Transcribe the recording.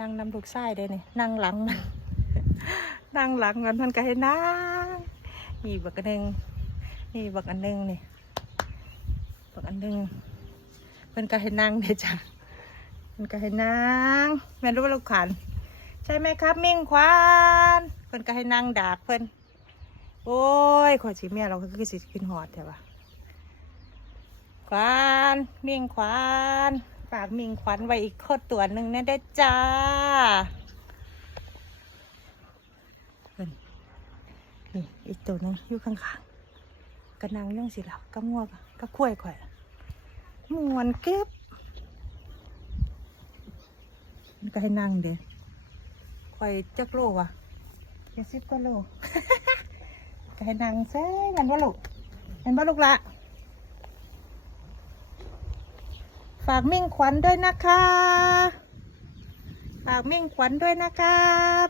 นั่งนำลูกไส้ได้นี่นั่งหลังมันนั่งหลังมันมันก็ให้นั่งนี่บักอันหนึ่งนี่บักอันหนึ่งนี่บักอันหนึ่งเพิ่นก็ให้นั่งเด้จ้ะเพิ่นก็ให้นั่งแม่รู้ว่าลูกขัน ใช่ไหมครับมิ่งควานเพิ่นก็ให้นั่งดากเพิ่นโอ้ยขอยสิเมียเราก็คือสิขึ้นหอดแต่ว่าควานมิ่งควาน ฝากมิงขวัญไว้อีกโคตรตัวหนึ่งนะเด้จ้านี่อีกตัวหนึงอยู่ข้างๆกระนังยังสิหลับก็ง่วงก็คุ้ยข่อยมวนเก็บมันก็ให้นั่งเด้อข่อยจักโลวะเจ็ดสิบกว่าโลก็ให้นางเซ่แมันว่าลูกแมันว่าลูกละ ฝากมิ่งขวัญด้วยนะคะ ฝากมิ่งขวัญด้วยนะครับ